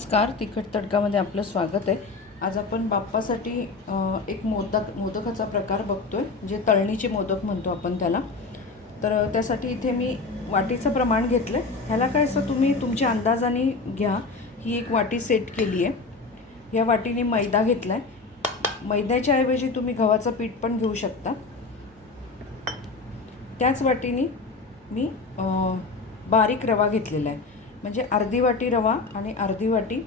नमस्कार तिखट तडकामध्ये आपलं स्वागत आहे. आज आपण बाप्पासाठी एक मोदक मोदकाचा प्रकार बघतो आहे जे तळणीचे मोदक म्हणतो आपण त्याला. तर त्यासाठी इथे मी वाटीचं प्रमाण घेतलं आहे ह्याला काय असं तुम्ही तुमच्या अंदाजाने घ्या. ही एक वाटी सेट केली आहे या वाटीने मैदा घेतला आहे मैद्याच्या ऐवजी तुम्ही गव्हाचं पीठ पण घेऊ शकता. त्याच वाटीने मी बारीक रवा घेतलेला आहे. म्हणजे अर्धी वाटी रवा आणि अर्धी वाटी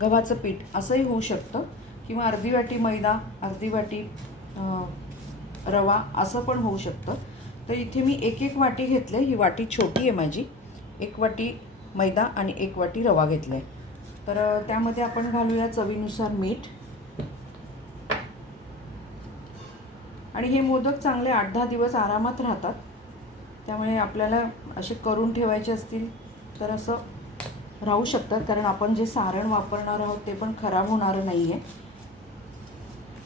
गव्हाचं पीठ असंही होऊ शकतं. किंवा अर्धी वाटी मैदा अर्धी वाटी रवा असं पण होऊ शकतं. तर इथे मी एक एक वाटी घेतले ही वाटी छोटी आहे माझी. एक वाटी मैदा आणि एक वाटी रवा घेतला आहे तर त्यामध्ये आपण घालूया चवीनुसार मीठ. आणि हे मोदक चांगले आठ दहा दिवस आरामात राहतात. त्यामुळे आपल्याला असे करून ठेवायचे असतील तर असं राहू शकतात. कारण आपण जे सारण वापरणार आहोत ते पण खराब होणारं नाही आहे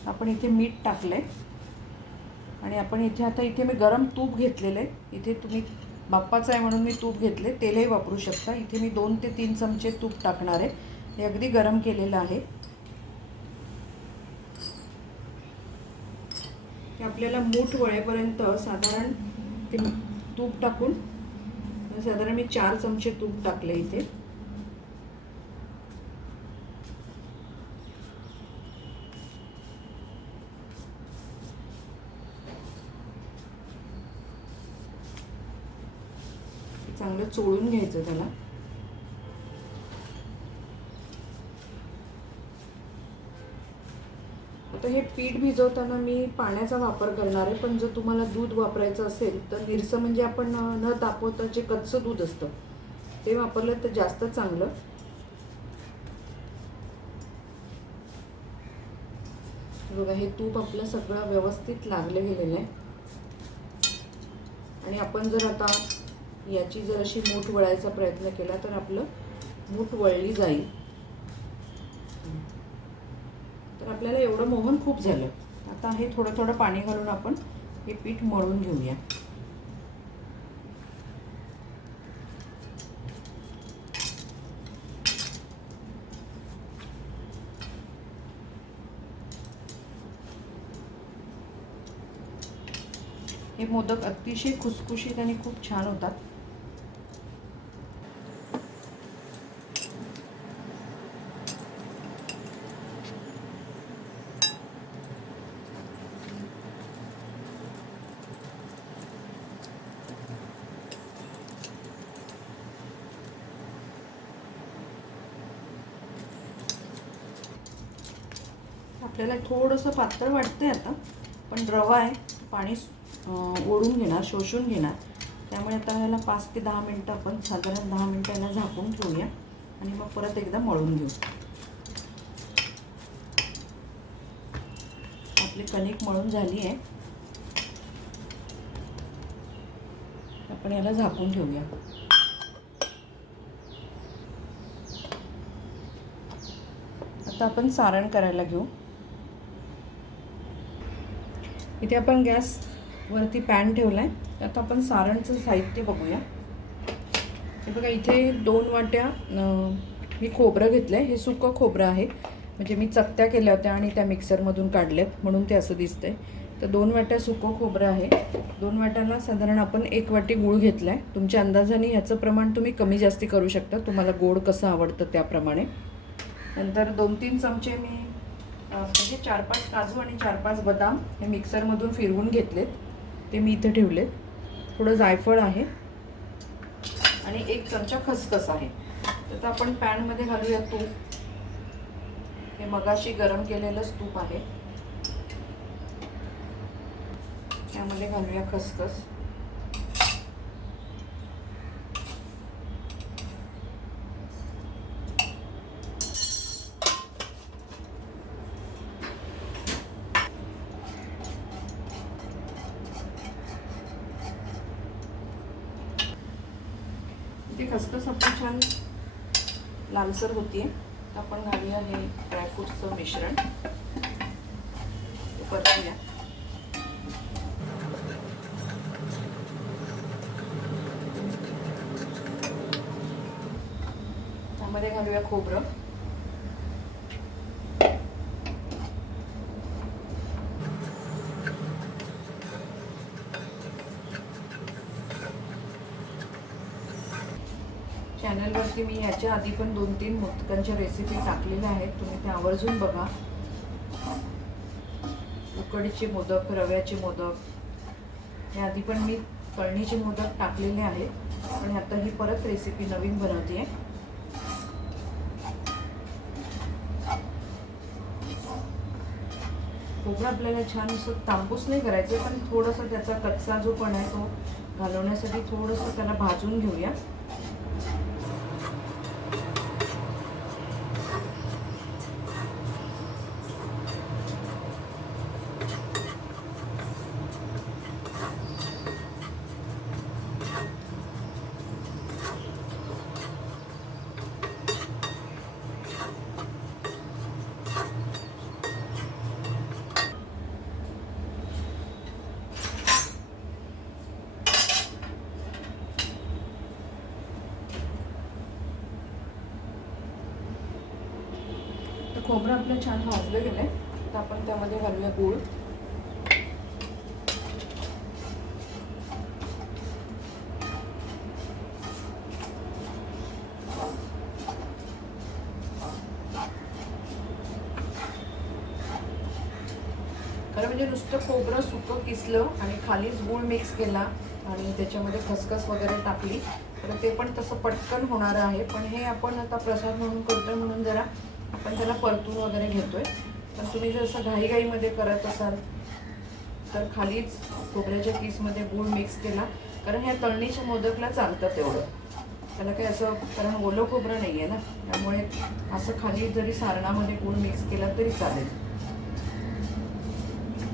आपण इथे मीठ टाकलं आहे आणि आपण इथे आता इथे मी गरम तूप घेतलेलं आहे. इथे तुम्ही बाप्पाचं आहे म्हणून मी तूप घेतले तेलही वापरू शकता. इथे मी दोन ते तीन चमचे तूप टाकणार आहे. हे अगदी गरम केलेलं आहे. ते आपल्याला मूठ वळेपर्यंत साधारण ते तूप टाकून. साधारण मी चार चमचे तूप टाकले इथे. चांगलं चोळून घ्यायचं त्याला. आता हे पीठ भिजवताना मी पाण्याचा वापर करणार आहे पण जर तुम्हाला दूध वापरायचं असेल तर निरसं म्हणजे आपण न तापवता जे कच्चं दूध असतं ते वापरलं तर जास्त चांगलं. बघा हे तूप आपलं सगळं व्यवस्थित लागलं गेलेलं आहे. आणि आपण जर आता याची जर अशी मूठ वळायचा प्रयत्न केला तर आपलं मूठ वळली जाईल. तर आपल्याला एवढं मोहन खूप झालं. आता हे थोडं थोडं पाणी घालून आपण हे पीठ मळून घेऊया. हे मोदक अतिशय खुसखुशीत आणि खूप छान होतात. आपल्याला थोडंसं पातळ वाटतंय आता पण रवा आहे पाणी ओढून घेणार शोषून घेणार. त्यामुळे आता याला पाच ते दहा मिनटं आपण साधारण दहा मिनटं याला झाकून ठेवूया आणि मग परत एकदा मळून घेऊ. आपली कणिक मळून झाली आहे. आपण याला झाकून ठेवूया. आता आपण सारण करायला घेऊ. इथे आपण गॅस वरती पॅन ठेवला आहे आता आपण सारणचं साहित्य बघूया. हे बघा इथे दोन वाट्या मी खोबरं घेतलं आहे हे सुकं खोबरं आहे. म्हणजे मी चकत्या केल्या होत्या आणि त्या मिक्सरमधून काढल्यात म्हणून ते असं दिसतंय. तर दोन वाट्या सुकं खोबरं आहे. दोन वाट्याला साधारण आपण एक वाटी गूळ घेतला आहे तुमच्या अंदाजाने ह्याचं प्रमाण तुम्ही कमी जास्ती करू शकता. तुम्हाला गोड कसं आवडतं त्याप्रमाणे. नंतर दोन तीन चमचे मी म्हणजे चार पाच काजू आणि चार पाच बदाम हे मिक्सरमधून फिरवून घेतलेत. ते मी इथं ठेवलेत. थोडं जायफळ आहे. आणि एक चमचा खसखस आहे. तर आपण पॅनमध्ये घालूया तूप. हे मगाशी गरम केलेलंच तूप आहे. त्यामध्ये घालूया खसखस. खसखस आपली छान लालसर होती तर आपण घालूया हे ड्रायफ्रूटचं मिश्रण. ते परतूया. घालूया खोबरं. चॅनलवरती मी याच्या आधी पण दोन तीन मोदकांच्या रेसिपी टाकलेल्या आहेत. तुम्ही त्या आवर्जून बघा. उकडीचे मोदक रव्याचे मोदक. या आधी पण मी कळणीचे मोदक टाकलेले आहेत पण आता ही परत रेसिपी नवीन बनवते खोबरं आपल्याला छान असं तांबूस नाही करायचं पण थोडंसं त्याचा कच्चा जो पण आहे तो घालवण्यासाठी थोडंसं त्याला भाजून घेऊया. खोबरं आपलं छान भाजलं गेलं आहे तर आपण त्यामध्ये घालूया गूळ. खरं म्हणजे नुसतं खोबरं सुकं किसलं आणि खालीच गूळ मिक्स केला आणि त्याच्यामध्ये खसखस वगैरे टाकली. तर ते पण तसं पटकन होणार आहे. पण हे आपण आता प्रसाद म्हणून करतोय म्हणून जरा आपण त्याला परतून वगैरे घेतोय. पण तुम्ही जर असं घाईघाईमध्ये करत असाल तर खालीच खोबऱ्याच्या पीसमध्ये गूळ मिक्स केला. कारण ह्या तळणीच्या मोदकला चालतं तेवढं. त्याला काही असं कारण ओलं खोबरं नाही आहे ना. त्यामुळे असं खाली जरी सारणामध्ये गूळ मिक्स केला तरी चालेल.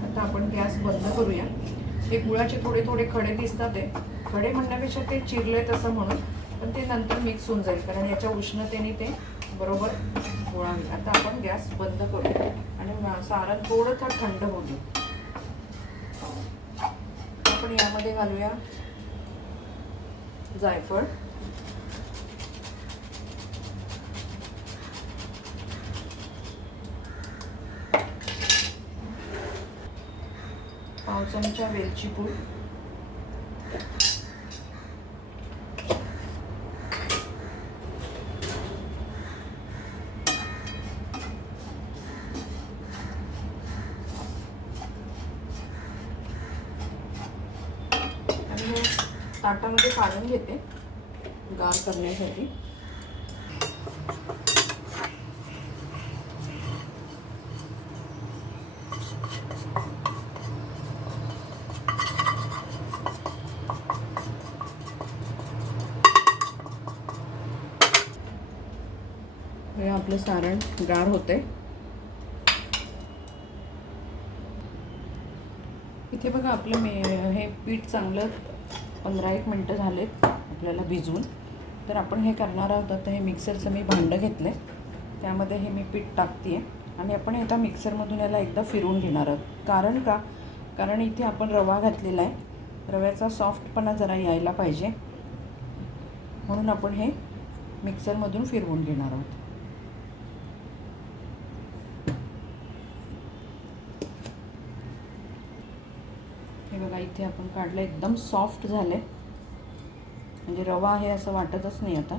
आता आपण गॅस बंद करूया. हे गुळाचे थोडे थोडे खडे दिसतात ते खडे म्हणण्यापेक्षा ते चिरले तसं म्हणून पण ते नंतर मिक्स होऊन जाईल. कारण याच्या उष्णतेने ते बरोबर? गोळा होईल आता आपण गॅस बंद करूया. आणि सारण थोडंसं थंड होऊ देऊ आपण यामध्ये घालूया जायफळ. पाव चमचा वेलची पूड आणि हे ताटामध्ये काढून घेते गार करण्यासाठी. हे आपलं सारण गार होते इथे बघा आपलं मे हे पीठ चांगलं पंधरा एक मिनटं झालेत आपल्याला भिजवून तर आपण हे करणार आहोत. आता हे मिक्सरचं मी भांडं घेतलं आहे त्यामध्ये हे मी पीठ टाकते आहे आणि आपण हे आता मिक्सरमधून याला एकदा फिरवून घेणार आहोत. कारण का? कारण इथे आपण रवा घातलेला आहे. रव्याचा सॉफ्टपणा जरा यायला पाहिजे. म्हणून आपण हे मिक्सरमधून फिरवून घेणार आहोत. हे बघा इथे आपण काढलं एकदम सॉफ्ट झालं म्हणजे रवा आहे असं वाटतच नाही आता.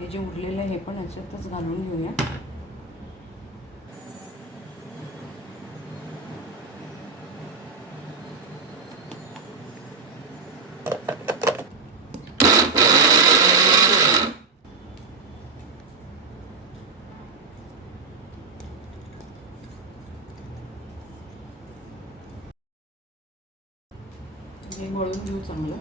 हे जे उरलेलं आहे हे पण याच्यातच घालून घेऊया. वळून घेऊ चांगलं.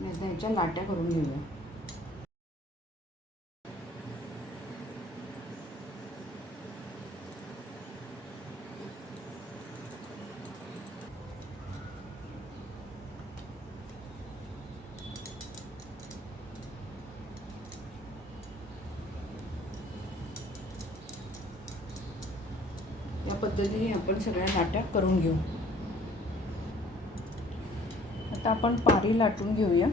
नाही तर लाट्या करून घेऊया. पद्धतीने आपण सगळ्या लाट्या करून घेऊ. आता आपण पारी लाटून घेऊया.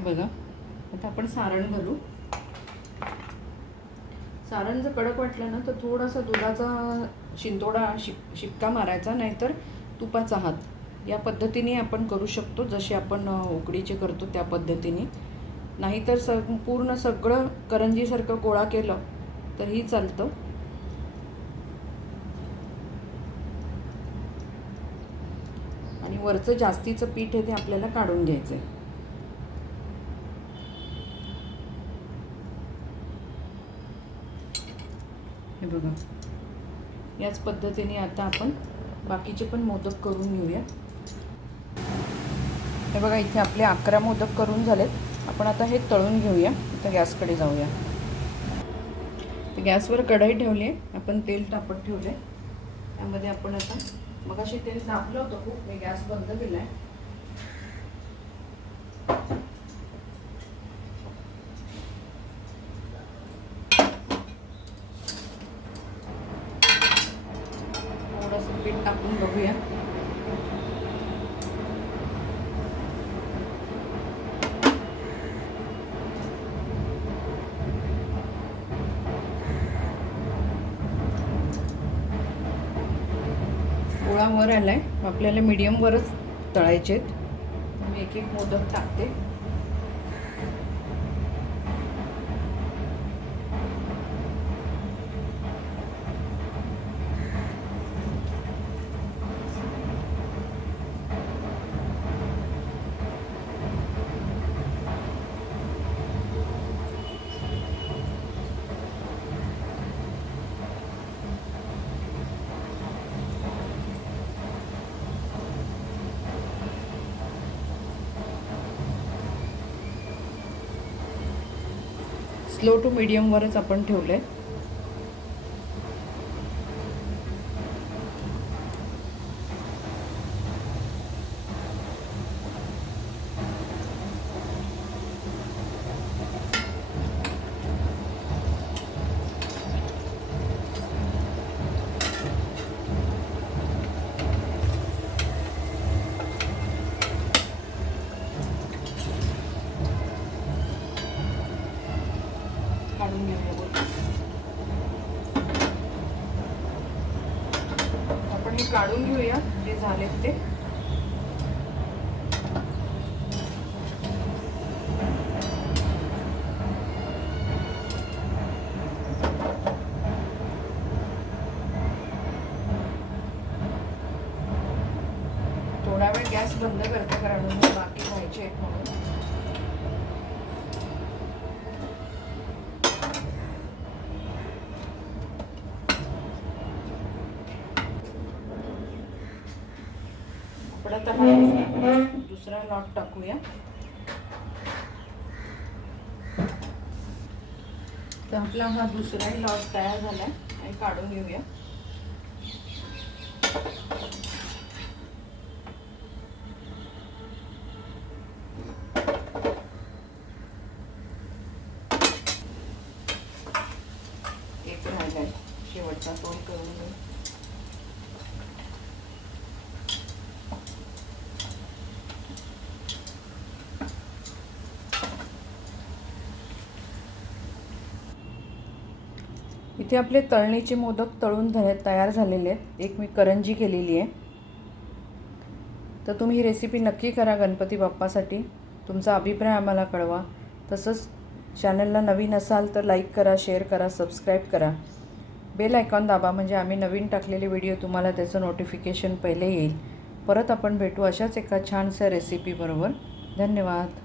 हे बघा. आता आपण सारण घालू. सारण जर कडक वाटलं ना तर थोडासा दुधाचा शिंतोडा शिप शिपका मारायचा नाहीतर तुपाचा हात. या पद्धतीने आपण करू शकतो जसे आपण उकडीचे करतो त्या पद्धतीने. नाहीतर स पूर्ण सगळं करंजीसारखं गोळा केलं तरीही चालतं. आणि वरचं जास्तीचं पीठ आहे ते आपल्याला काढून घ्यायचं आहे हे बघा. याच पद्धतीने आता आपण बाकीचे पण मोदक करून घेऊया हे बघा इथे आपले अकरा मोदक करून झालेत. आपण आता हे तळून घेऊया. आता गॅसकडे जाऊया. तर गॅसवर कढई ठेवली आहे. आपण तेल तापत ठेवलं आहे त्यामध्ये आपण आता मग तेल तापलं होतं खूप. मी गॅस बंद केला आहे थोडंसं पीठ टाकून बघूया वर आला आहे आपल्याला मीडियमवरच तळायचे आहेत मी एक एक मोदक टाकते. स्लो टू मीडियमवरच आपण ठेवलं आहे काढून घेऊया बोल करून घेऊया. जे झालेत ते. थोडा वेळ गॅस बंद करते कारण बाकी व्हायचे आहेत म्हणून आपण आता हा लॉट टाकूया. तर आपला हा दुसराही लॉट तयार झालाय. आणि काढून घेऊया एक राहिलाय शेवटचा तोड करून घेऊ इथे आपले तळणीचे मोदक तळून झाले तयार झालेले आहेत. एक मी करंजी केलेली आहे. तर तुम्ही ही रेसिपी नक्की करा गणपती बाप्पासाठी. तुमचा अभिप्राय आम्हाला कळवा. तसंच चॅनलला नवीन असाल तर लाईक करा शेअर करा सबस्क्राईब करा. बेल आयकॉन दाबा म्हणजे आम्ही नवीन टाकलेले व्हिडिओ तुम्हाला त्याचं नोटिफिकेशन पहिले येईल. परत आपण भेटू अशाच एका छानशा रेसिपीबरोबर धन्यवाद.